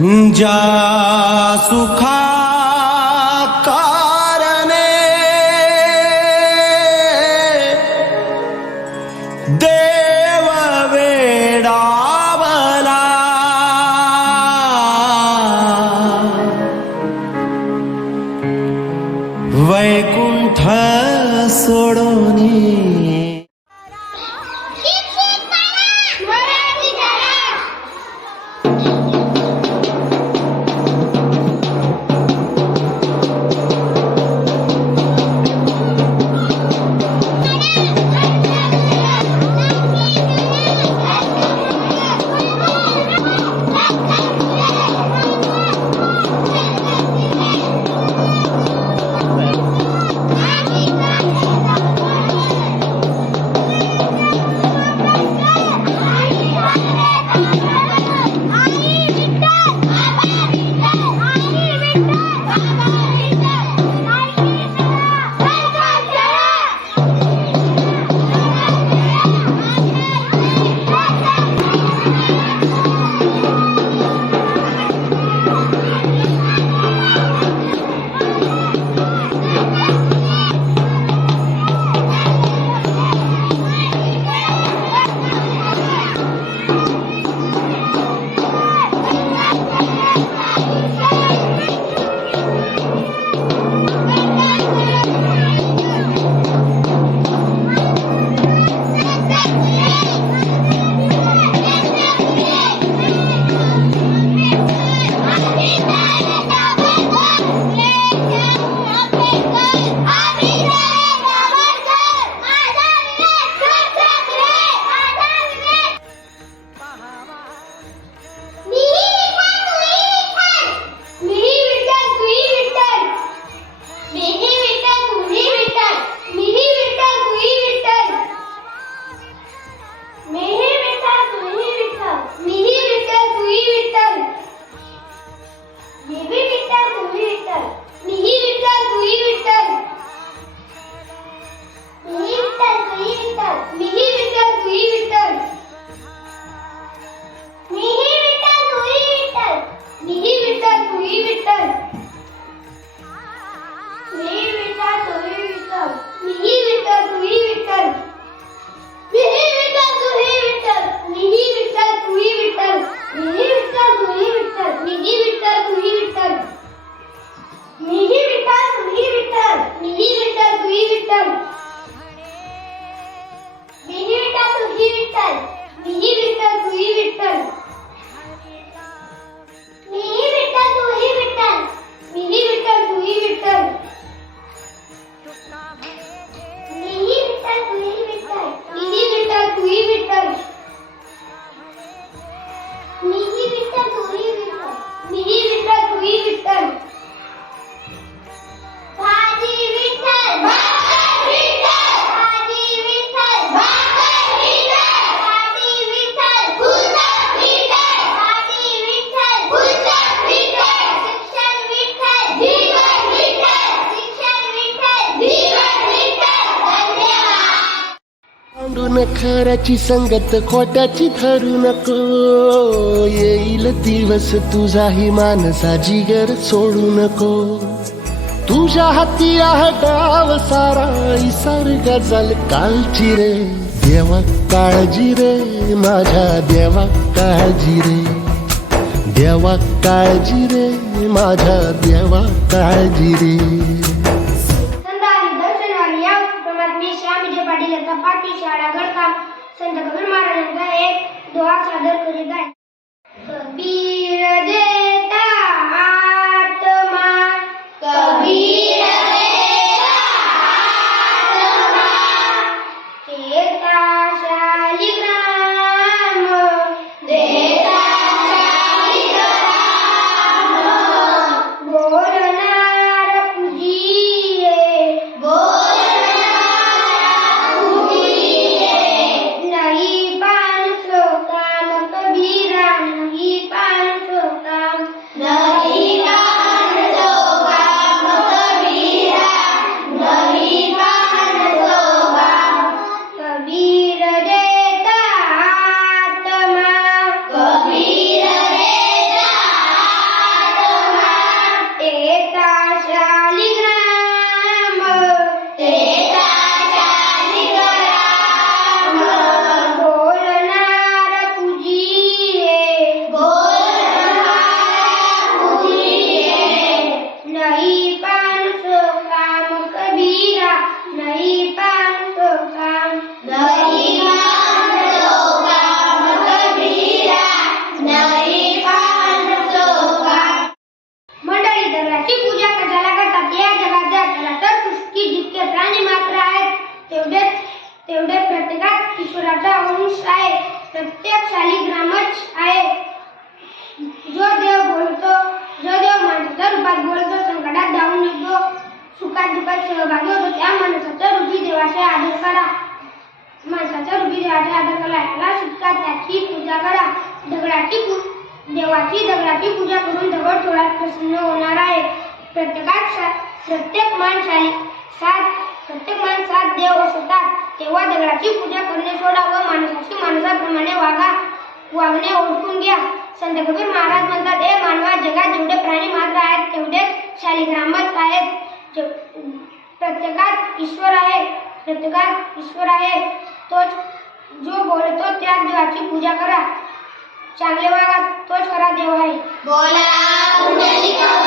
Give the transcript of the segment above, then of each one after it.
ज्या सुखा कारणे देव वेडावला। Vaikunth सोडोनी Menino, pega o Ivy, pega o खऱ्याची संगत खोट्याची धरू नको. येईल दिवस तुझाही मानसा जिगर सोडू नको. तुझ्या हाती आहे डाव सारा इसार गजल कालची रे. देवा काळजी रे माझ्या देवा काळजी रे. देवा काळजी रे माझ्या देवा काळजी रे. संत कबीर महाराजांचा एक दोहा सादर करीत आहे सुखात दुःखात सहभागी होतो त्या माणसाचा रुपी देवाचे आदर करा. माणसाच्या रुपी देवाचे आदर करा. याला शिक्का त्याची पूजा करा. दगडाची देवाची दगडाची पूजा करून दगड थोडात प्रसन्न होणार आहे. प्रत्येकात सा- प्रत्येक माणसाने सात प्रत्येक माणसात देव असतात. तेव्हा दगडाची पूजा करणे सोडा व माणसाशी माणसाप्रमाणे वागा. वागणे ओळखून घ्या. संत कबीर महाराज म्हणतात हे मानवा जगात जेवढे प्राणी मात्र आहेत तेवढेच शालिग्रामच आहेत. प्रत्येकात ईश्वर आहे प्रत्येकात ईश्वर आहे. तोच जो बोलतो त्या देवाची पूजा करा. चांगले वागा तोच खरा देव आहे. बोला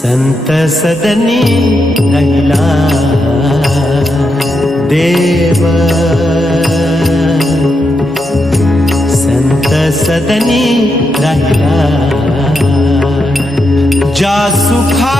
संत सदनी रंगला देव। संत सदनी रंगला। जा सुखा